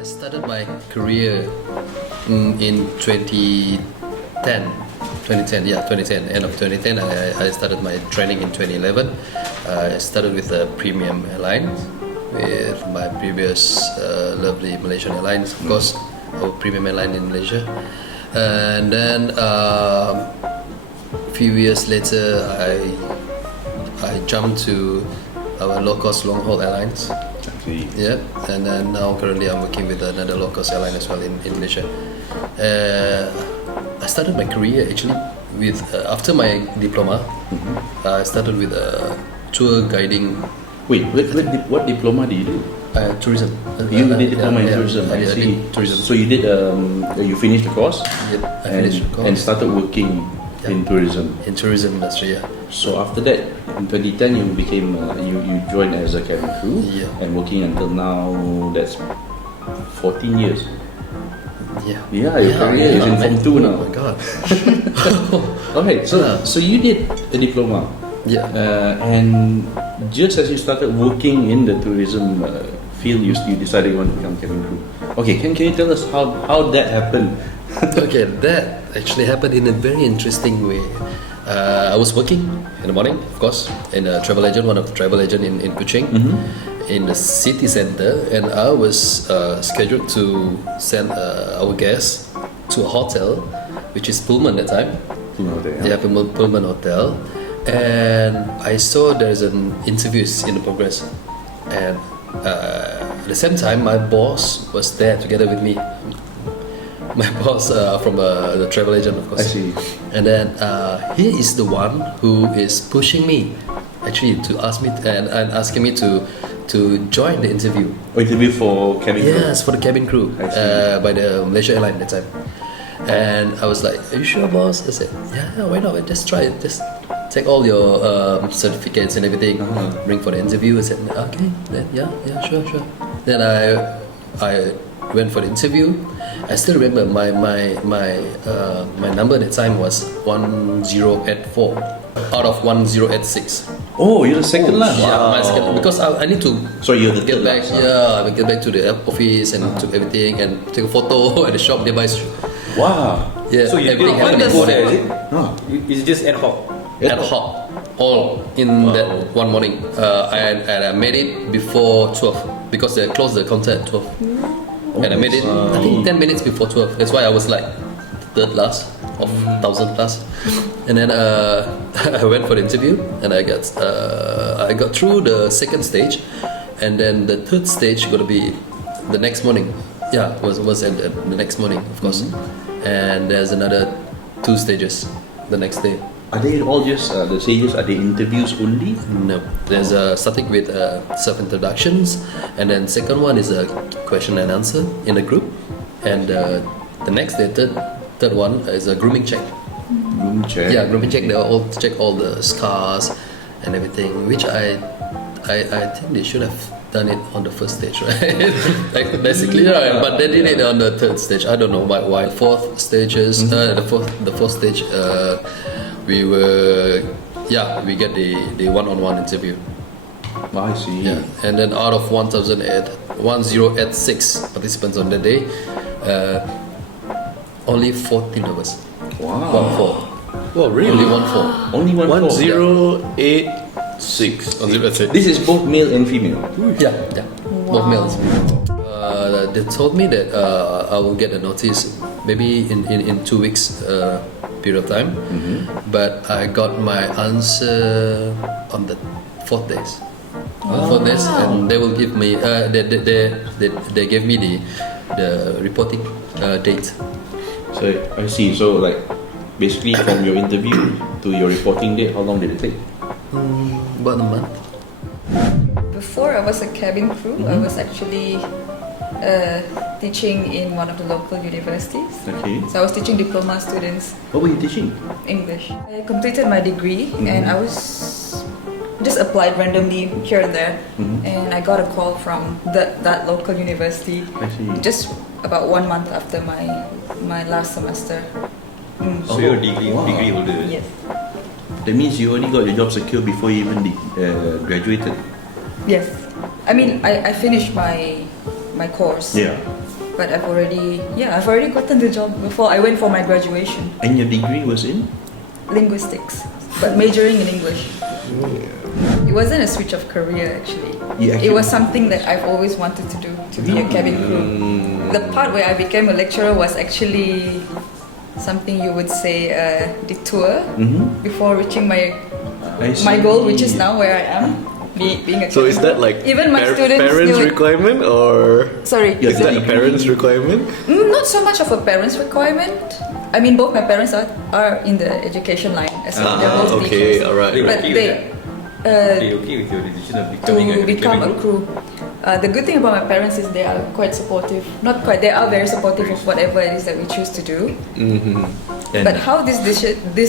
I started my career in 2010. 2010, end of 2010. I started my training in 2011. I started with a premium airline with my previous lovely Malaysian Airlines, of course, our premium airline in Malaysia. And then a few years later, I jumped to our low-cost long-haul airlines. Okay. Yeah, and then now currently I'm working with another low-cost airline as well in Malaysia. I started my career actually with after my diploma. I started with tour guiding. Wait, what diploma did you do? Tourism. You did diploma in tourism. I see. Tourism. So you did. You finished the course. Yep, I finished the course and started working in tourism. In tourism industry, yeah. So after that, in 2010, you became you joined as a cabin crew. Yeah. And working until now. That's 14 years. Yeah. Yeah, your career is in Form 2 now. Oh my god. Okay, so you did a diploma. Yeah. And just as you started working in the tourism field, you decided you want to become cabin crew. Okay, can you tell us how that happened? Okay, that actually happened in a very interesting way. I was working in the morning, of course, in a travel agent, one of the travel agent in Kuching, in the city center, and I was scheduled to send our guests to a hotel, which is Pullman at that time. Yeah, Pullman Hotel. And I saw there's an interviews in the progress, and at the same time my boss was there together with me. My boss from the travel agent, of course. I see. And then he is the one who is pushing me, actually, to ask me and asking me to join the interview. Interview for cabin crew. Yes, for the cabin crew by the Malaysia Airline at that time. And I was like, "Are you sure, boss?" I said, "Yeah, why not? Just try it. Just take all your certificates and everything, bring for the interview." I said, "Okay, then yeah, sure." Then I went for the interview. I still remember my number at the time was 1084 out of 1086. Oh, you're the second last. Yeah, my second, because I need to. So you're the get third back. last, huh? Yeah, I get back to the office and took everything and take a photo at the shop nearby. Wow. Yeah, So you everything didn't happened go in there, one is it? No. It's just ad hoc. ad hoc, all in that one morning. And I made it before 12 because they closed the counter at 12. And I made it, I think 10 minutes before 12. That's why I was like third last of 1,000 plus. And then I went for the interview and I got through the second stage, and then the third stage gonna be the next morning. Yeah, was at the next morning, of course. And there's another 2 stages the next day. Are they all just the stages? Are they interviews only? No, there's starting with self-introductions, and then second one is a question and answer in a group, and the next day, third one is a grooming check. Room check. Yeah, grooming check. They all check all the scars and everything, which I think they should have done it on the first stage, right? Like basically, right? But they did it on the third stage. I don't know why. Fourth stages, the fourth stage. We get the one-on-one interview. I see. Yeah, and then out of 1086 participants on that day, only 14 of us. Wow. 1-4. Oh, really? Only 1-4. Only 1086. This is both male and female. Yeah. Both males. They told me that I will get a notice maybe in 2 weeks period of time, but I got my answer on the 4th days. 4 days, and they will give me. They gave me the reporting date. So I see. So like basically from your interview to your reporting date, how long did it take? About a month. Before I was a cabin crew, I was actually teaching in one of the local universities. Okay. So I was teaching diploma students What were you teaching? English. I completed my degree and I was just applied randomly here and there, and I got a call from that local university I see. just about 1 month after my last semester. So you're a degree holder. Yes. That means you only got your job secure before you even graduated. Yes. I mean, I finished my my course. Yeah. But I've already gotten the job before I went for my graduation. And your degree was in? Linguistics, but majoring in English. It wasn't a switch of career actually. It was something that I've always wanted to do, to be a cabin crew. The part where I became a lecturer was actually something you would say a detour before reaching my goal, which is now where I am. Being a So is that like even my students parents' knew it. requirement or Sorry, is that a parents' requirement? Not so much of a parents' requirement. I mean, both my parents are in the education line as well. They're both okay, teachers. alright. They were But okay with they that? They okay with your decision of becoming to a become cabin a crew. The good thing about my parents is they are quite supportive. Not quite, they are very supportive of whatever it is that we choose to do. And But how this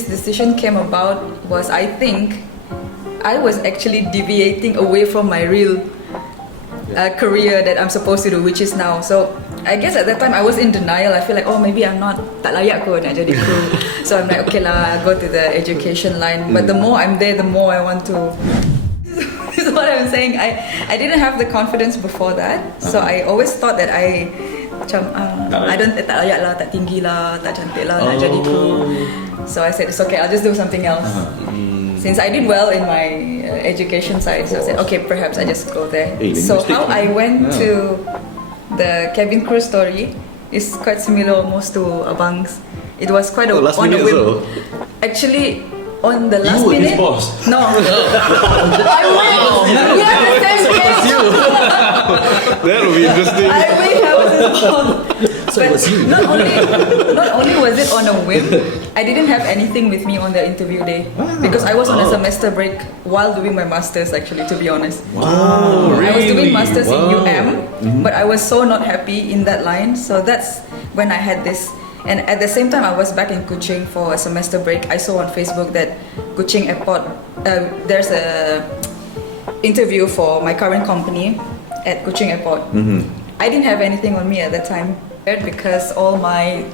decision came about was, I think, I was actually deviating away from my real career that I'm supposed to do, which is now. So I guess at that time I was in denial. I feel like, oh, maybe I'm not tak layak kot nak jadi crew. So I'm like, okay lah, go to the education line. But the more I'm there, the more I want to. This is what I'm saying. I didn't have the confidence before that. So I always thought that I tak layak lah, tak tinggi lah, tak cantik lah nak jadi crew. So I said, it's okay, I'll just do something else. Since I did well in my education side, so I said, okay, perhaps I just go there. So how I went to the cabin crew story is quite similar almost to Abang's. It was quite last on a minute whim. also? Actually, on the last you were his minute. boss. No. I wish. Yeah, That would be interesting. I wish I was his boss. So it was you. Not only was it on a whim, I didn't have anything with me on the interview day because I was on a semester break while doing my masters. Actually, to be honest, I was doing masters in UM, but I was so not happy in that line. So that's when I had this. And at the same time, I was back in Kuching for a semester break. I saw on Facebook that Kuching Airport, there's a interview for my current company at Kuching Airport. I didn't have anything on me at that time because all my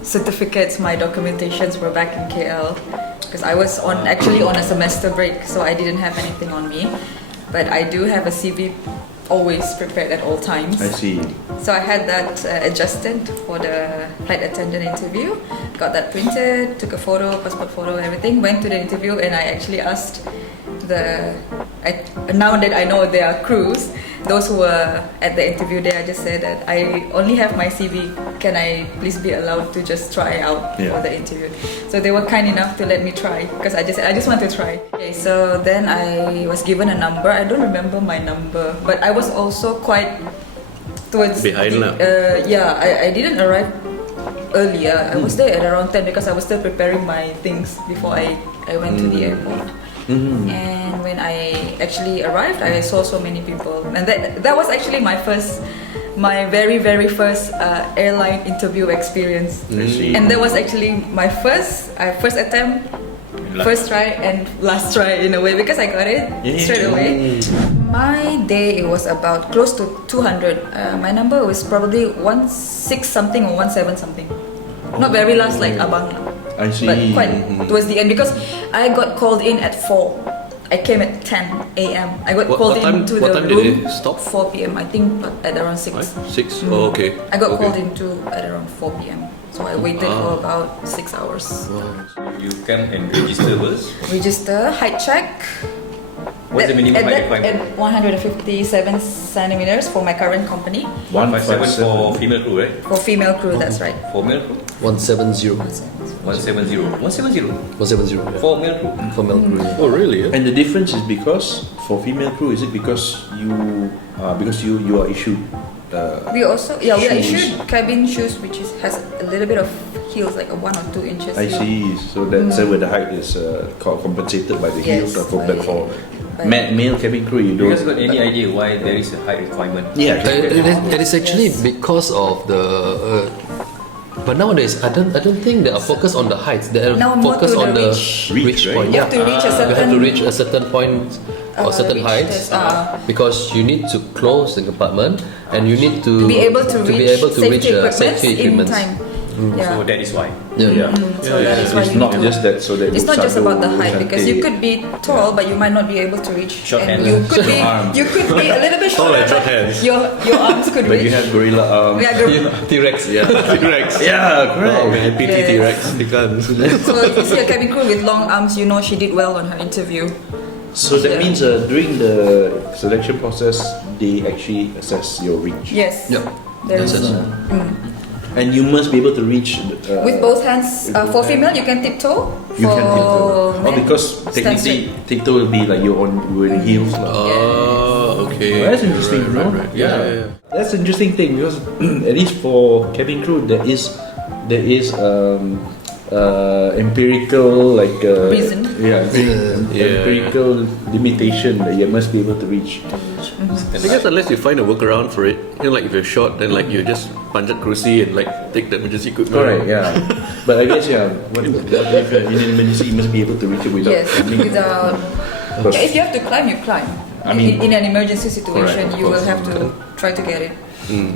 certificates, my documentations were back in KL because I was actually on a semester break, so I didn't have anything on me. But I do have a CV always prepared at all times. I see. So I had that adjusted for the flight attendant interview, got that printed, took a photo, passport photo, everything, went to the interview, and I actually asked now that I know there are crews, those who were at the interview there, I just said that I only have my CV, can I please be allowed to just try out for the interview? So they were kind enough to let me try, because I just want to try. Okay, so then I was given a number, I don't remember my number, but I was also quite towards Behind lah. I didn't arrive earlier. I was there at around 10 because I was still preparing my things before I went to the airport. And when I actually arrived, I saw so many people, and that was actually my very very first airline interview experience. And that was actually my first attempt, first try and last try in a way, because I got it straight away. My day, it was about close to 200. My number was probably 16 something or 17 something. Not very last like Abang, I see. but quite towards the end, because I got called in at 4. I came at 10 a.m. I got called into the what time room did they stop? 4 p.m. I think at around 6. 6? Oh, okay. I got okay. called into at around 4 p.m. So I waited for about 6 hours. You come and register first. Register, height check. What's the minimum height At requirement? 157 centimeters for my current company. 157 for female crew, right? For female crew, that's right. For male crew? 170. 170. 170. 170. Yeah. For male crew? For male crew. Oh, really? And the difference is because for female crew, is it because you are issued? We also we are shoes. issued cabin shoes, which has a little bit of heels, like a 1 or 2 inches. I heel. see. So that's where the height is compensated by the heels. Yes, But for male cabin crew, you You don't. guys got any idea why there is a height requirement? Yeah. It is actually because of the. But nowadays, I don't think they are focused on the heights. They are Now more focused to on the the reach, right? point. You have to reach a You certain. have to reach a certain point or certain reach heights this, because you need to close the compartment and you need to be able to reach reach safety equipment safety in equipment. time. Yeah. So that is why. Yeah. So that is why It's you not need to. just that, so that It's you not just satu, about the height because you cantik. could be tall but you might not be able to reach. Short and hands. you could Short be arms. you could be a little bit Tall shorter, and short but hands. your arms could But reach. you have gorilla arms. Yeah, T-Rex. Yeah, T-Rex. Yeah, correct. Oh man, PT Yes. T-Rex. They can't. So if you see a cabin crew with long arms, you know she did well on her interview. So that Yeah. means during the selection process, they actually assess your reach. Yes. Yeah. There Yes, is, yes. And you must be able to reach with both hands. with both For hands. female, you can tiptoe. You for can tiptoe. Oh, men, because stand technically tiptoe will be like you're wearing heels. lah. Oh, okay. Well, that's interesting, Right, no? right, right. Yeah. That's an interesting thing because at least for cabin crew there is empirical Reason. empirical limitation that you must be able to reach. I guess unless you find a workaround for it, like if you're short, then like you just panjat kerusi and like take the emergency equipment. Correct, yeah. But I guess what if you're in an emergency, you must be able to reach it without. Yes, without. Because- If you have to climb, you climb. I mean- in an emergency situation, Correct, of you will course. have to try to get it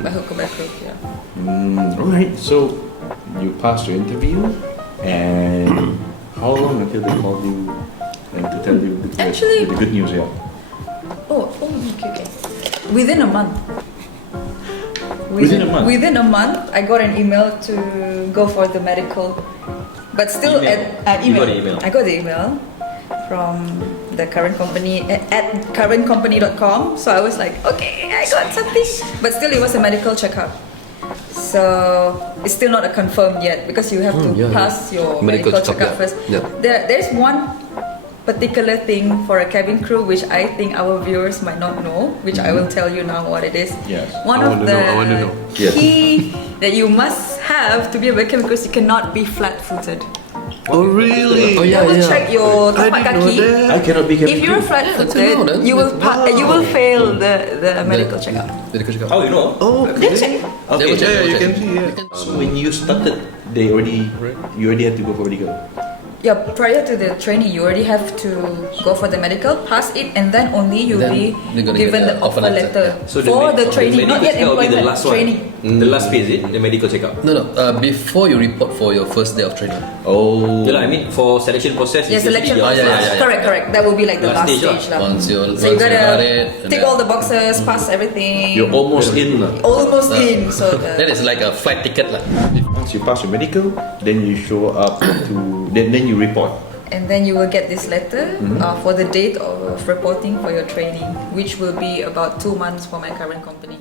by hook or by crook. Yeah. Alright, so you passed your interview, and how long until they called you and to tell you Actually- the good news? Yeah. Okay. Within a month. Within a month? Within a month, I got an email to go for the medical, but still Email. at You email. got the email? I got the email from the current company at currentcompany.com. So I was like, okay, I got something, but still it was a medical checkup. So it's still not a confirmed yet because you have to pass your Medical medical checkup, checkup first. yeah. There's one particular thing for a cabin crew which I think our viewers might not know, which I will tell you now what it is. Yes. One I of wanna the know, I wanna know. Yes. key that you must have to be a cabin crew is you cannot be flat-footed. Oh really? Oh, yeah, Double yeah. check your I tapak didn't know kaki. that. I cannot be cabin If you're crew. flat-footed, no, you will you will fail the medical checkup. Medical checkup. How you know? Oh, Then check. okay. Double check, Yeah, double you check. can see. Yeah. So when you started, you already had to go for medical. Yeah, prior to the training, you already have to go for the medical, pass it, and then only you'll Then be you're gonna given get the the offer offer letter, letter So for the training, not medical yet checkup will be the employment, last one. training. The last phase, is it? The medical checkup. No, before you report for your first day of training. Oh. Yeah, I mean for selection process. Yeah, it's selection usually the- process. yeah. Correct. That will be like the Last last stage stage lah. Once you So you got gotta it, and tick then- all the boxes, pass everything. You're almost in lah. almost in. So That is like a flight ticket lah. Once you pass your medical, then you show up to then you report. and then you will get this letter for the date of reporting for your training, which will be about 2 months for my current company.